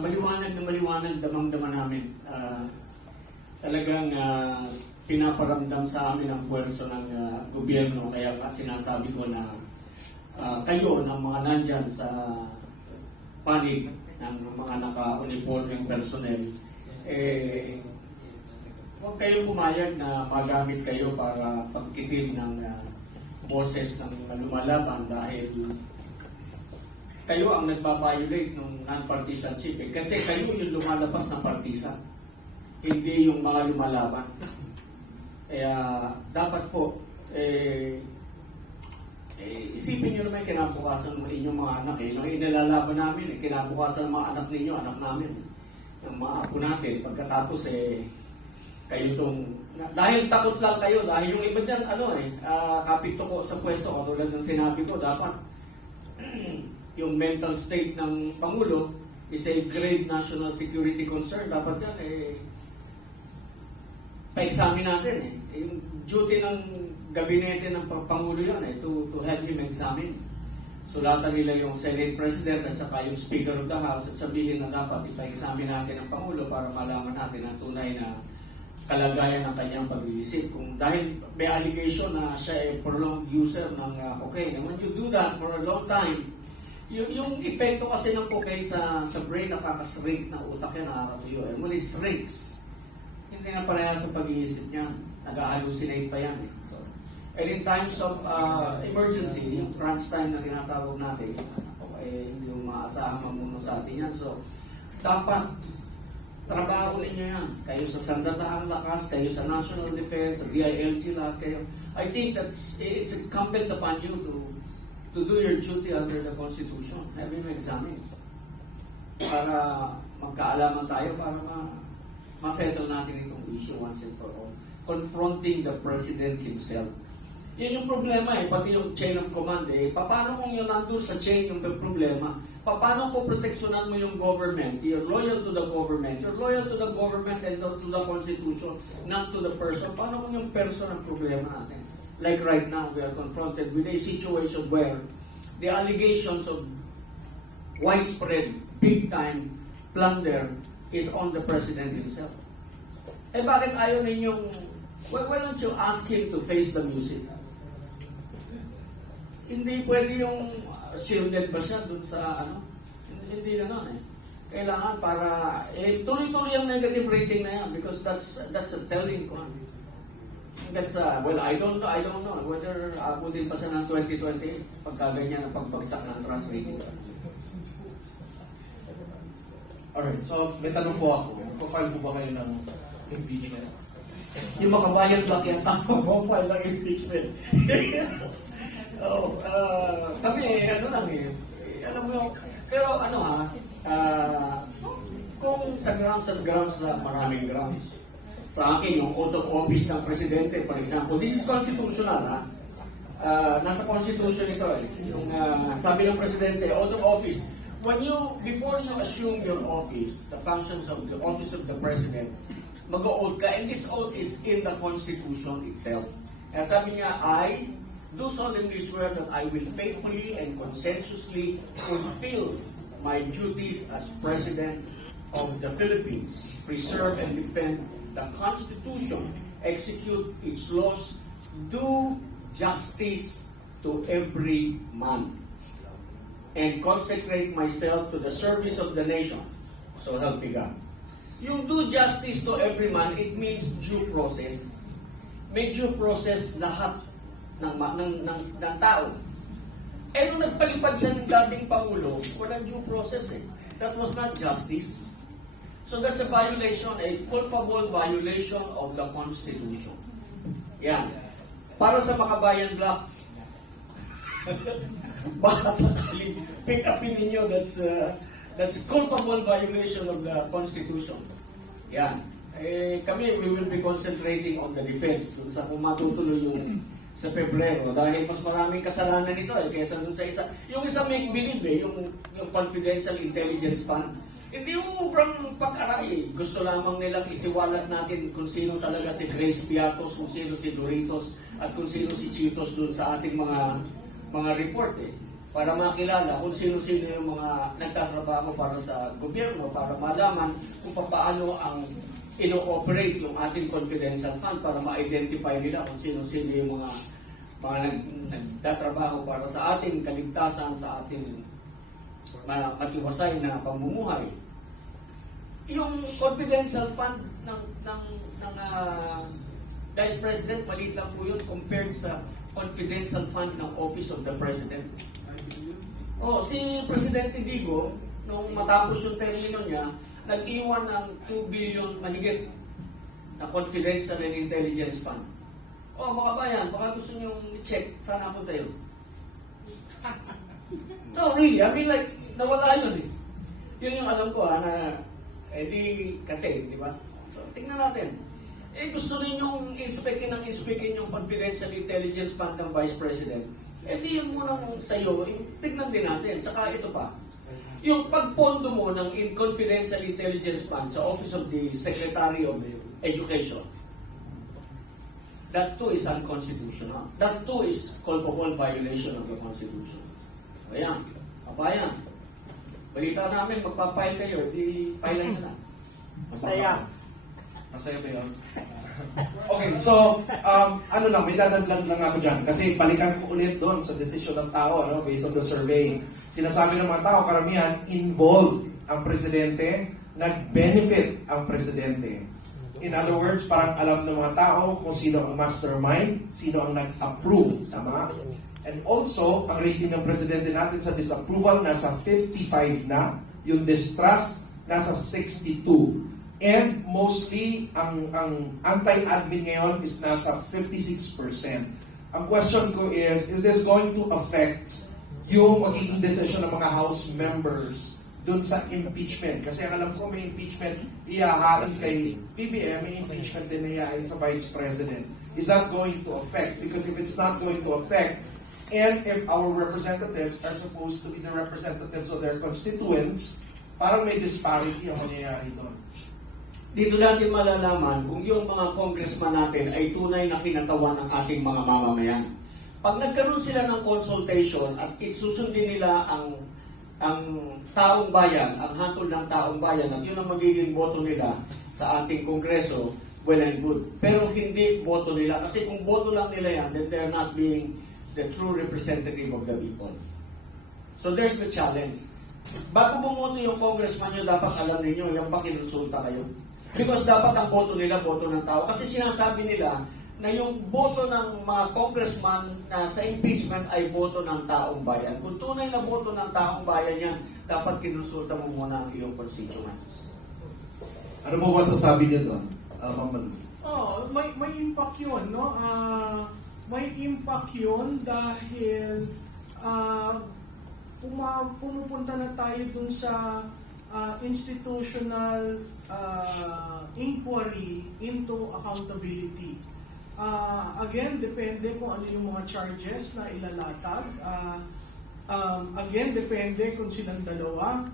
maliwanag na maliwanag, damang-dama namin. Talagang pinaparamdam sa amin ang puwersa ng gobyerno. Kaya sinasabi ko na kayo ng mga nandyan sa panig ng mga naka-uniforming personnel, huwag kayong pumayag na magamit kayo para pagkitin ng boses ng lumalaban dahil kayo ang nagbabiolate ng non-partisanship. Kasi kayo yung lumalabas ng partisan, hindi yung mga lumalaban. Kaya dapat po, isipin nyo naman kinabukasan ng inyong mga anak. Yung inilalaban namin, kinabukasan ng mga anak ninyo, anak namin, ng mga apo natin. Pagkatapos, kayo itong, dahil takot lang kayo, dahil yung iba dyan, kapito ko sa pwesto, katulad ng sinabi ko, dapat yung mental state ng Pangulo is a grave national security concern. Dapat yan, pa-examine natin. Yung duty ng gabinete ng Pangulo yan, to have him examine. Sulatan nila yung Senate President at saka yung Speaker of the House at sabihin na dapat ipa-examine natin ang Pangulo para malaman natin ang tunay na kalagayan ng kanyang pag-iisip. Kung dahil may allegation na siya ay prolonged user ng cocaine. And when you do that for a long time, yung epekto kasi ng cocaine sa brain, nakakashrink ng utak yan, nakakatuyo. Muli, shrinks. Hindi na pareha sa pag-iisip niyan. Nag-hallucinate pa yan. So, and in times of emergency, yung crunch time na tinatawag natin, hindi yung maasahang mamuno sa atin yan. So, dapat trabaho ninyo yan. Kayo sa Sandatahang Lakas, kayo sa National Defense, sa DILG, lahat kayo. I think it's incumbent upon you to do your duty under the Constitution. Have him examine. Para magkaalaman tayo, para masettle natin itong issue once and for all. Confronting the President himself. Yan yung problema pati yung chain of command paano kung yun nandun sa chain yung problema? Paano kung proteksyonan mo yung government? You're loyal to the government. You're loyal to the government and to the Constitution, not to the person. Paano kung yung person ang problema natin? Like right now, we are confronted with a situation where the allegations of widespread, big-time plunder is on the President himself. Bakit ayaw ninyong, why don't you ask him to face the music? Hindi pwede yung shielded ba siya dun sa Hindi gano'n Kailangan para, tuloy-tuloy ang negative rating na yan because that's a telling one. That's, I don't know whether abutin pa siya ng 2020 pagka ganyan ang pagbagsak ng trust rating. Alright, so may tanong po ako. Profile po ba kayo ng impeachment? Yung makabayan black yan, profile ng impeachment. Kami, alam mo yung, pero kung sa grounds na maraming grounds, sa akin, yung oath of office ng Presidente, for example, this is constitutional, nasa Constitution ito, yung sabi ng Presidente, oath of office, before you assume your office, the functions of the office of the President, mag-o-oath ka, and this oath is in the Constitution itself. Sabi niya, I do solemnly swear that I will faithfully and conscientiously fulfill my duties as President of the Philippines, preserve and defend the Constitution, execute its laws, do justice to every man, and consecrate myself to the service of the nation. So help me God. Yung do justice to every man, it means due process. May due process lahat ng tao. Nung nagpalipad siya ng dating Pangulo, walang due process That was not justice. So that's a violation, a culpable violation of the Constitution. Yan. Para sa Makabayan Black, baka sakali pick upin ninyo, that's culpable violation of the Constitution. Yan. Kami, we will be concentrating on the defense dun sa kung matutuloy yung sa Pebrero dahil mas maraming kasalanan nito kaysa dun sa isa. Yung isa make-believe yung confidential intelligence fund. Hindi ubrang pag-aray. Gusto lamang nilang isiwalat natin kung sino talaga si Grace Piatos, kung sino si Doritos, at kung sino si Chitos dun sa ating mga report para makilala kung sino-sino yung mga nagtatrabaho para sa gobyerno, para malaman kung paano ang ino-operate yung ating confidential fund para ma-identify nila kung sino-sino yung mga nagtatrabaho para sa ating kaligtasan, sa ating matiwasay na pamumuhay. Yung confidential fund ng Vice President, maliit lang po yun compared sa confidential fund ng Office of the President. Si Presidente Digo, nung matapos yung termino niya, nag-iwan ng 2 billion mahigit na confidential and intelligence fund. Mga bayan, baka gusto nyo i-check, saan napunta yun? No, really, I mean like, nawala yun eh. Yun yung alam ko na, kasi, di ba? So, tingnan natin. Gusto rin yung inspekin yung confidential intelligence fund ng Vice President. Yun muna sa'yo, tignan din natin. Saka ito pa, yung pagpondo mo ng confidential intelligence fund sa Office of the Secretary of Education, that too is unconstitutional. That too is culpable violation of the Constitution. Ayan, kabayan. Balita namin, magpapile kayo, di pile na lang. Masaya. Masaya ba yun? Okay, so, may dadagdag lang ako dyan. Kasi balikan ko ulit doon sa desisyon ng tao, based on the survey. Sinasabi ng mga tao, karamihan, involved ang presidente, nag-benefit ang presidente. In other words, parang alam ng mga tao kung sino ang mastermind, sino ang nag-approve. Tama? And also, ang rating ng presidente natin sa disapproval, nasa 55 na. Yung distrust, nasa 62. And mostly, ang anti-admin ngayon is nasa 56%. Ang question ko is this going to affect yung magiging decision ng mga House members dun sa impeachment? Kasi ang alam ko may impeachment iyahain kay PBM, may impeachment din iyahain sa Vice President. Is that going to affect? Because if it's not going to affect, and if our representatives are supposed to be the representatives of their constituents, parang may disparity ang mangyayari doon. Dito natin malalaman kung yung mga congressman natin ay tunay na kinatawan ng ating mga mamamayan. Pag nagkaroon sila ng consultation at isusundin nila ang taong bayan, ang hatol ng taong bayan, at yun ang magiging boto nila sa ating kongreso, well and good. Pero hindi boto nila. Kasi kung boto lang nila yan, then they're not being the true representative of the people. So there's the challenge. Bago bumoto yung congressman nyo, dapat alam ninyo, yung ba kinonsulta kayo? Because dapat ang boto nila, boto ng tao. Kasi sinasabi nila na yung boto ng mga congressman sa impeachment ay boto ng taong bayan. Kung tunay na boto ng taong bayan yan, dapat kinonsulta mo muna ang iyong constituents. Ano mo masasabi niyo doon, Ma'am Malu? May impact yun, no? May impact yun dahil pumupunta na tayo dun sa institutional inquiry into accountability. Again, depende kung ano yung mga charges na ilalatag. Again, depende kung silang dalawa.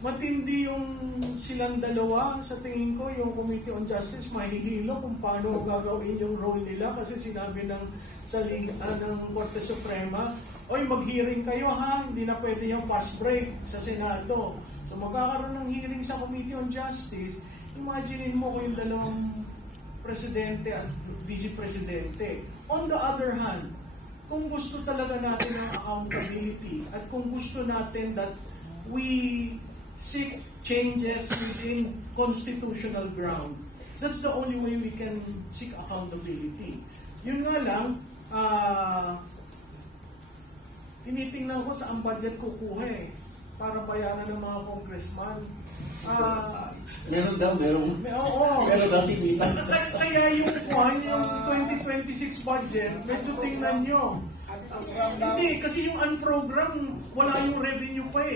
Matindi yung silang dalawa. Sa tingin ko, yung Committee on Justice mahihilo kung paano gagawin yung role nila kasi sinabi ng Korte Suprema, mag-hearing kayo ha, hindi na pwede yung fast break sa Senado. So magkakaroon ng hearing sa Committee on Justice, imaginein mo kung yung dalawang presidente at vice presidente. On the other hand, kung gusto talaga natin ng accountability at kung gusto natin that we seek changes within constitutional ground, that's the only way we can seek accountability. Yun nga lang, tinitingnan ko saan budget kukuha para bayaran ng mga congressman. Meron daw. Oo. Meron daw singita. Kaya yung 2026 budget, medyo tingnan nyo. Hindi, kasi yung unprogram, wala yung revenue pa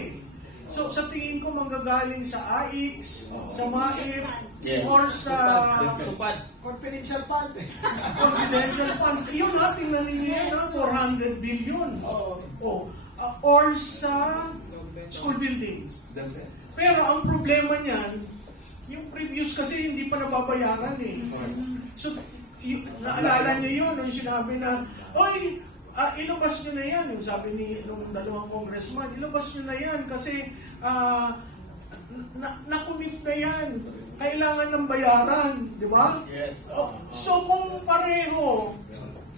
So sa tingin ko manggagaling sa AIX, sa MAIP, Yes. or sa Confidential fund. confidential fund. Yun tingnan ninyo yan, 400 billion. Or sa school buildings. Pero ang problema niyan, yung previous kasi hindi pa nababayaran So, naalala niyo yun, nung sinabi na, ilabas nyo na yan, yung sabi ni nung dalawang congressman, ilabas nyo na yan kasi nakumit na yan. Kailangan ng bayaran, di ba? Yes. So kung pareho,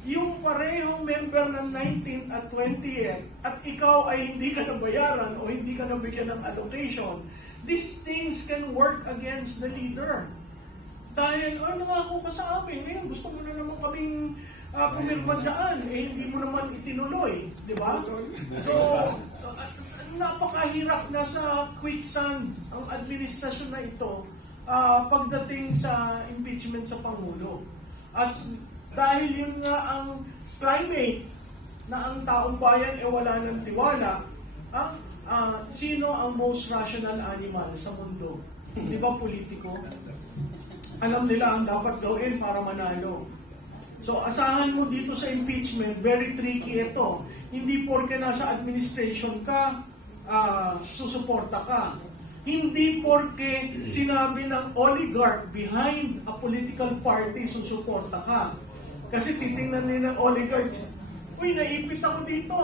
yung parehong member ng 19th at 20th, at ikaw ay hindi ka nabayaran o hindi ka nabigyan ng allocation, these things can work against the leader. Dahil, nangako ka sa amin, ngayon gusto mo na naman kaming pumirma dyan, hindi mo naman itinuloy, di ba? So, napakahirap na sa quicksand ang administrasyon na ito pagdating sa impeachment sa Pangulo. At dahil yun nga ang climate na ang taong bayan wala ng tiwala, sino ang most rational animal sa mundo? Di ba politiko? Alam nila ang dapat gawin para manalo. So asahan mo dito sa impeachment, very tricky ito. Hindi porke nasa administration ka, susuporta ka. Hindi porke sinabi ng oligarch behind a political party, susuporta ka. Kasi titingnan nila ng oligarch, uy, naipit ako dito.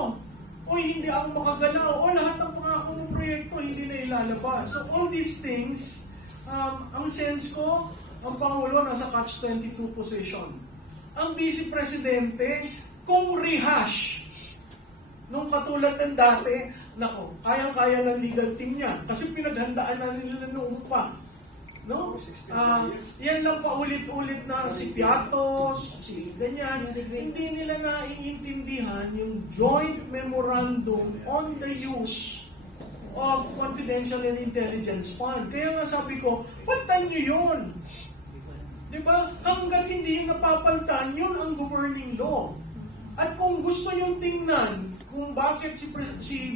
Uy, hindi ako makagalaw. O lahat ng pangako ng proyekto, hindi na ilalabas. So all these things, ang sense ko, ang Pangulo nasa catch-22 position. Ang Vice Presidente, kung rehash, nung katulad ng dati, nako, kayang-kaya ng legal team niya. Kasi pinaghandaan na nila noong pa. No? Yan lang pa ulit-ulit na si Piatos, si ganyan. Hindi nila naiintindihan yung joint memorandum on the use of confidential and intelligence fund. Kaya nga sabi ko, palitan nyo yun. Diba? Hanggang hindi napapalitan, yun ang governing law. At kung gusto yung tingnan, kung bakit si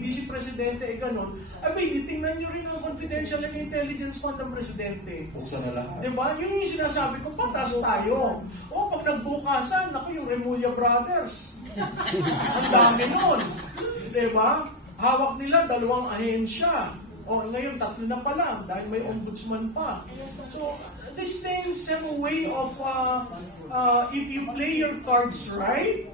Vice Presidente ay ganon, abay, tingnan nyo rin ang confidential and intelligence fund ng Presidente. Buksan na lahat. Diba? Yun yung sinasabi ko, patas tayo. O, pag nagbukasan, ako yung Remulla Brothers. Ang dami nun. Diba? Hawak nila 2 ahensya. O, ngayon 3 na pa lang, dahil may ombudsman pa. So, these things have a way of, if you play your cards right,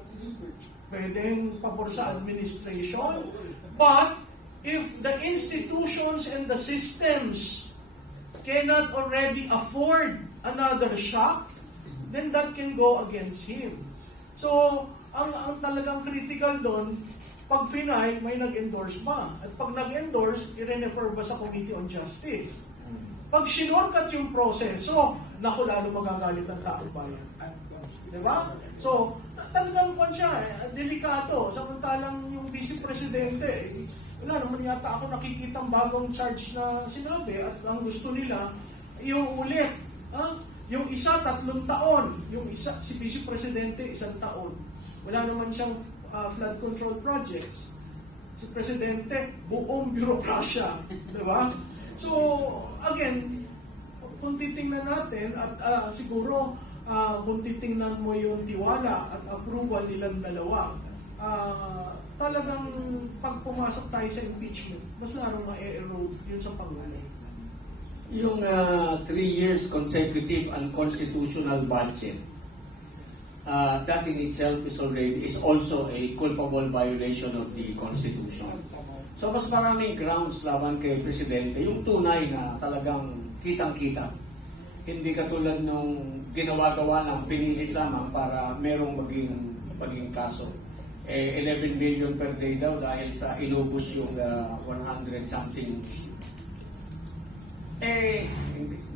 pwedeng pabor sa administration. But, if the institutions and the systems cannot already afford another shock, then that can go against him. So, ang talagang critical doon, pag final, may nag-endorse ba? At pag nag-endorse, i-refer ba sa Committee on Justice? Pag sinorkat yung proseso, naku, lalo magagalit ang taong bayan. Diba? So, talagang pa siya, delikado. Samantalang yung Vice Presidente, wala naman yata ako nakikitang bagong charge na sinabi at ang gusto nila, yung ulit. Yung isa, 3 taon. Yung isa, si Vice Presidente, 1 taon. Wala naman siyang flood control projects. Si Presidente, buong bürokrasya. Diba? So, again, kung titingnan natin, at siguro, kung titingnan mo yung tiwala at approval nilang dalawa, talagang pag pumasok tayo sa impeachment, mas larong ma-erode yun sa Pangulo. Yung 3 years consecutive unconstitutional budget, that in itself is also a culpable violation of the Constitution. So mas maraming grounds laban kay Presidente, yung tunay na talagang kitang-kita. Hindi katulad nung ginawa-gawa ng pinilit lamang para merong maging kaso. 11 million per day daw dahil sa inubos yung 100 something.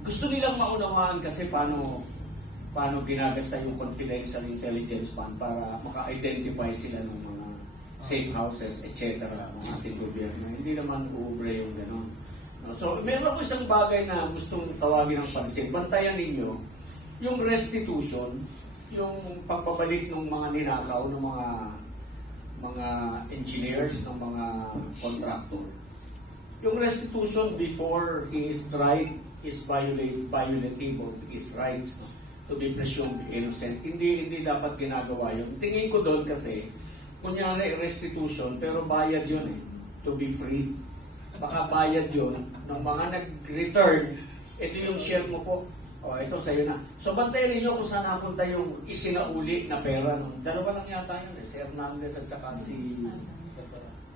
Gusto nilang maunawaan kasi paano ginagasta yung confidential intelligence fund para maka-identify sila ng mga safe houses, etc. ng ating gobyerno. Hindi naman uubre yung gano'n. So, meron ko isang bagay na gustong tawagin ng pansin. Bantayan ninyo yung restitution, yung pagbabalik ng mga ninakaw, ng mga engineers, ng mga contractor. Yung restitution before he is tried is violative of his rights to be presumed innocent. Hindi dapat ginagawa yun. Tingin ko doon kasi, kunyari restitution, pero bayad yun to be free. Baka bayad yun ng mga nag-return. Ito yung share mo po. O, ito sa'yo na. So, bantayan ninyo kung saan napunta yung isinauli na pera. No? Dalawa lang yata yun eh. Si Hernandez at saka si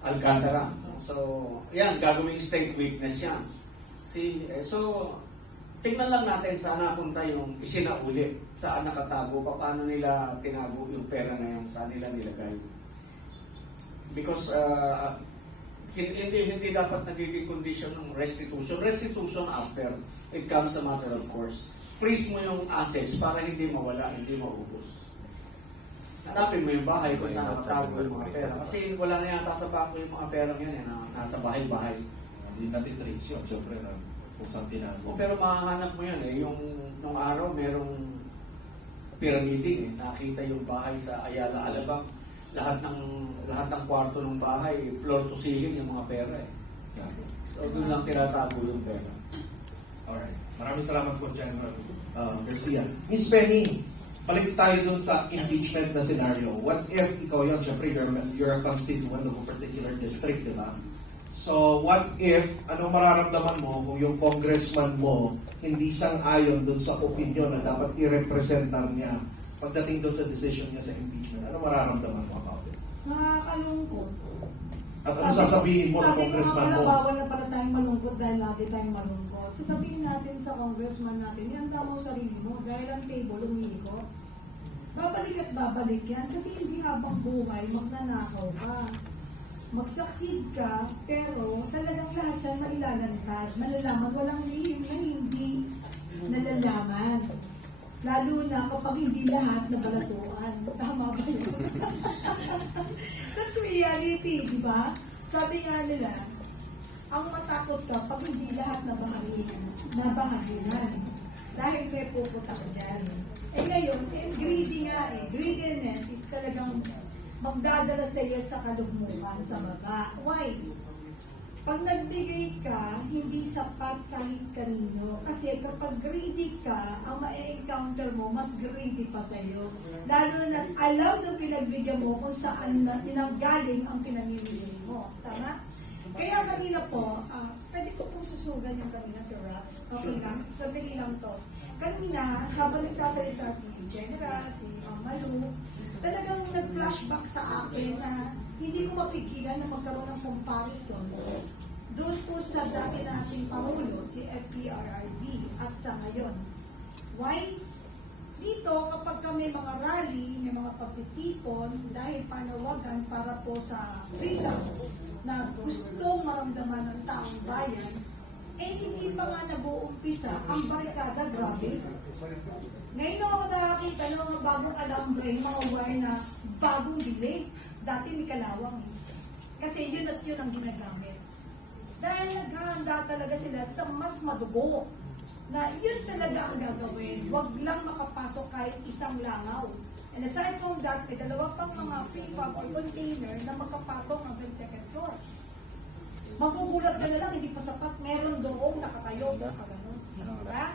Alcantara. So, yan, gagawing state witness yan. So, tingnan lang natin saan napunta yung isinauli. Saan nakatago, paano nila tinago yung pera na yun, saan nila nilagay. Because, hindi dapat nagiging condition ng restitution. Restitution after, it comes a matter of course. Freeze mo yung assets para hindi mawala, hindi maubos. Hanapin mo yung bahay kung saan nakatago yung mga pera. Kasi wala na yata sa bangko yung mga pera yun, na nasa bahay-bahay. Hindi natin trace yun, syempre na kung saan tinago. Pero mahahanap mo yan eh. Yung nung araw, merong pyramiding eh. Nakita yung bahay sa Ayala, Alabang. Lahat ng kwarto ng bahay, floor to ceiling yung mga pera eh. So doon lang tinatago yung pera. Alright. Maraming salamat po, General Garcia. Miss Penny, balik tayo dun sa impeachment na scenario. What if ikaw yun, syempre you're a constituent of a particular district, di ba? So, what if, anong mararamdaman mo kung yung congressman mo hindi sang-ayon dun sa opinion na dapat i-representan niya pagdating dun sa decision niya sa impeachment? Ano mararamdaman mo about it? Nakakalungkot. At ano sasabihin mo ng congressman mo? Sabi ko nga bawal na pala tayong malungkot dahil lagi tayong malungkot. Sasabihin natin sa congressman natin, ihanda mo sarili mo dahil ang table umiikot. Babalik at babalik yan kasi hindi habang buhay magnanakaw ka. Mag-succeed ka, pero talagang lahat yan mailalantad. Malalaman, walang lihim na hindi nalalaman. Lalo na kapag hindi lahat nabalatuan. Tama ba yun? That's reality, di ba? Sabi nga nila, ang matakot ka pag hindi lahat nabahaginan. Dahil may pupunta ka dyan. Eh ngayon, greedy nga eh. Greediness is talagang magdadala sa iyo sa kalugmukan sa baba. Why? Pag nagbigay ka, hindi sapat kahit kanino. Kasi kapag greedy ka, ang ma-encounter mo, mas greedy pa sa iyo. Lalo na alam ng pinagbigyan mo kung saan na pinanggaling ang pinamimili mo. Tama? Kaya kanina po, pwede ko pong susugan yung kanina si Rap. Okay lang? Sandali lang to. Kanina, habang nagsasalita si General, si Malu, talagang nag-flashback sa akin na hindi ko mapigilan na magkaroon ng comparison doon po sa dati nating Pangulo, si FPRRD, at sa ngayon. Why? Dito, kapag may mga rally, may mga pagtitipon, dahil panawagan para po sa freedom na gustong maramdaman ng taong bayan, eh hindi pa nga nag-uumpisa ang barikada, grabe. Ngayon ako nakakita ng mga bagong alambre, mga wire na bagong bili. Dati may kalawang. Kasi yun at yun ang ginagamit. Dahil naghahanda talaga sila sa mas madugo. Na yun talaga ang gagawin. Huwag lang makapasok kahit isang langaw. And aside from that, may dalawa pang mga prefab or container na magkapatong hanggang second floor. Magugulat ka na lang, hindi pa sapat. Meron doong nakatayo. Diba?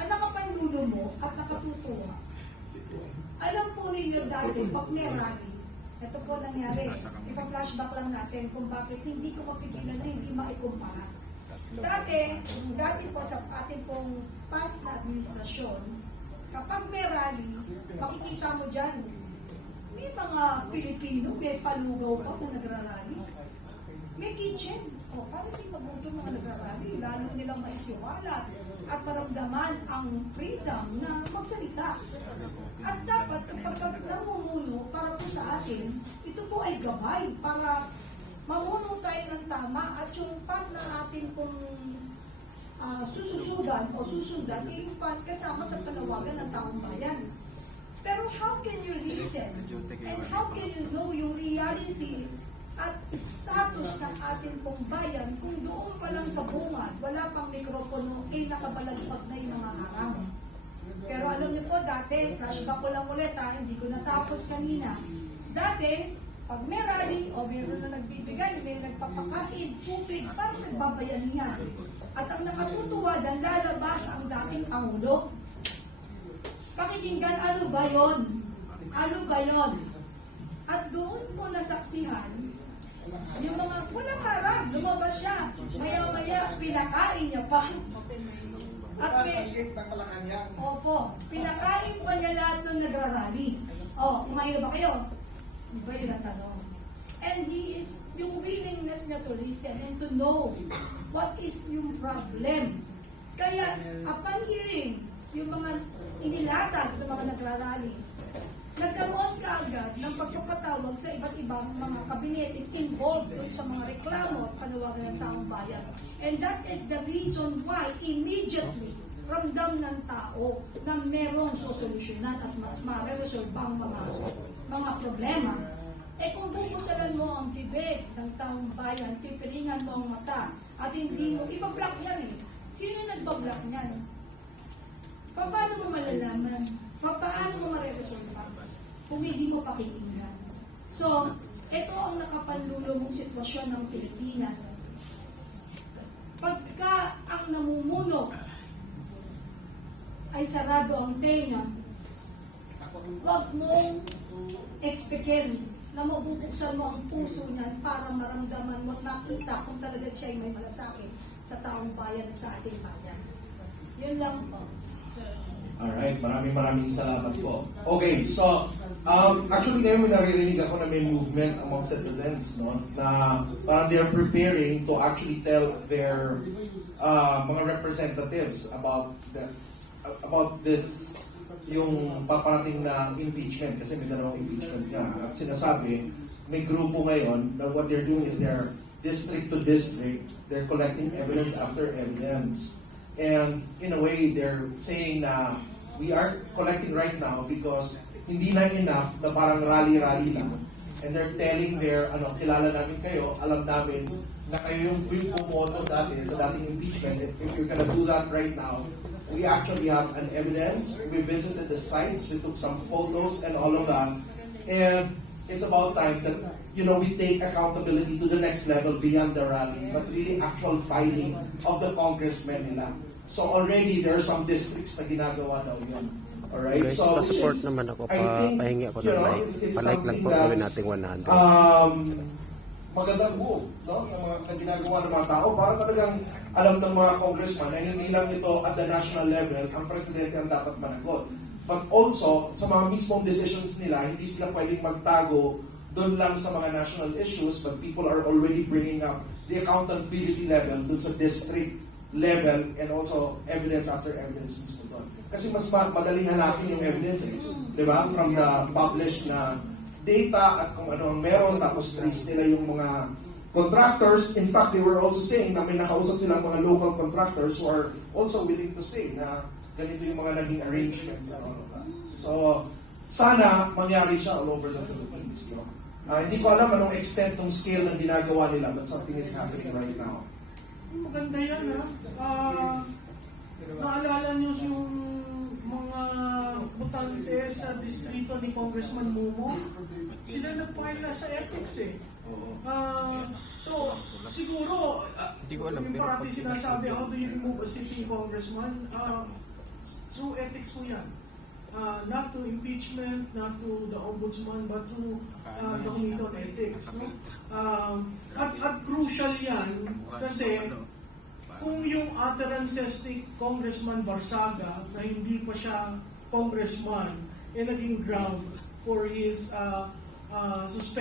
Ang nakapandulo mo at nakatutuwa. Alam po ninyo dati, pag may rally, ito po nangyari. Ipa-flashback lang natin kung bakit hindi ko mapigilan na hindi maikumpara. Dati po sa ating pong past na administrasyon, kapag may rally, makikita mo dyan, may mga Pilipino, may palugaw pa sa nagrarally. May kitchen. O, parang hindi magutom mga nagrarally, lalo nilang maisiwala at maramdaman ang freedom na magsalita. At dapat, kapag namumuno para po sa atin, ito po ay gabay para mamuno tayo ng tama at yung path na atin pong sususugan o susundan ay yung path kasama sa panawagan ng taong bayan. Pero how can you listen? And how can you know yung reality at status ng ating pong bayan kung doon pa lang sa bungad, wala pang mikropono, ay nakabalagpag na yung mga harang. Pero alam niyo po, dati, flashback ko lang ulit hindi ko natapos kanina. Dati, pag may rally o mayroon na nagbibigay, may nagpapakain, tubig, parang nagbabayanihan. At ang nakatutuwa dyan, lalabas ang dating Pangulo. Pakikinggan, ano ba yon? Ano ba yon? At doon ko nasaksihan, yung mga walang harap, lumabas siya. Maya-maya, pinakain niya pa. At Bukas ang may, gate ng Malacanang. opo, pinakain pa niya lahat ng nagrarally. Oh, kumain na ba kayo? Di ba yun ang tanong? And he is, yung willingness niya to listen and to know what is yung problem. Kaya, upon hearing yung mga inilatag ng mga nagrarally, nagkaroon ka agad ng pagpapatawag sa iba't ibang mga kabinete involved sa mga reklamo at panawagan ng taong bayan. And that is the reason why immediately ramdam ng tao na merong sosolusyonan at ma-resolve ang mga problema. Eh kung bubusalan mo ang bibig ng taong bayan, pipiringan mo ang mata, at hindi mo, ibablock yan eh. Sino nagbablock niyan? Paano mo malalaman? Paano mo ma-resolve kung hindi mo pakikinggan? So, ito ang nakapanlulo mong sitwasyon ng Pilipinas. Pagka ang namumuno ay sarado ang tenga, huwag mong expectin na mabubuksan mo ang puso niyan para maramdaman mo at makita kung talaga siya ay may malasakit sa taong bayan at sa ating bayan. Yun lang po. Alright, maraming salamat po. Okay, so, actually ngayon may naririnig ako na may movement among citizens, no, na parang they're preparing to actually tell their mga representatives about this, yung paparating na impeachment, kasi may dalawang impeachment nga. At sinasabi, may grupo ngayon na what they're doing is they're district to district, they're collecting evidence after evidence. And in a way, they're saying na we are collecting right now because hindi na enough na parang rally-rally lang. And they're telling their, kilala namin kayo, alam namin na kayo yung bumoto dati sa dating impeachment. If you're gonna do that right now, we actually have an evidence. We visited the sites, we took some photos and all of that. And it's about time that, we take accountability to the next level beyond the rally, but really actual fighting of the congressmen nila. So already there are some districts na ginagawa daw yun. Alright? Guys, So pa-support which is, naman ako, I think, pahingi ako ng like. it's Pa-like lang something po, gawin that's, nating 100. magandang move, no? Ng mga na ginagawa ng mga tao para talagang alam ng mga congressman na hindi lang ito at the national level ang presidente ang dapat managot. But also, sa mga mismong decisions nila, hindi sila pwedeng magtago doon lang sa mga national issues, but people are already bringing up the accountability level doon sa district level and also evidence after evidence mismo doon. Kasi mas madaling hanapin yung evidence, di ba? From the published na data at kung ano ang meron, tapos trace nila yung mga contractors. In fact, they were also saying na may nakausap silang mga local contractors who are also willing to say na ganito yung mga naging arrangements and all of that. So, sana mangyari siya all over the Philippines. No? Hindi ko alam anong extent ng scale ng ginagawa nila, but something is happening right now. Maganda yan, ha? Naalala niyo yung mga butante sa distrito ni Congressman Momo? Sila nag-file na sa ethics eh. So, siguro, yung parati sinasabi, how do you remove a sitting congressman? Through ethics po yan. Not to impeachment, not to the ombudsman, but to the Committee on Ethics. No? At crucial yan kasi kung yung utterances ni Congressman Barsaga na hindi pa siya congressman naging ground for his suspension.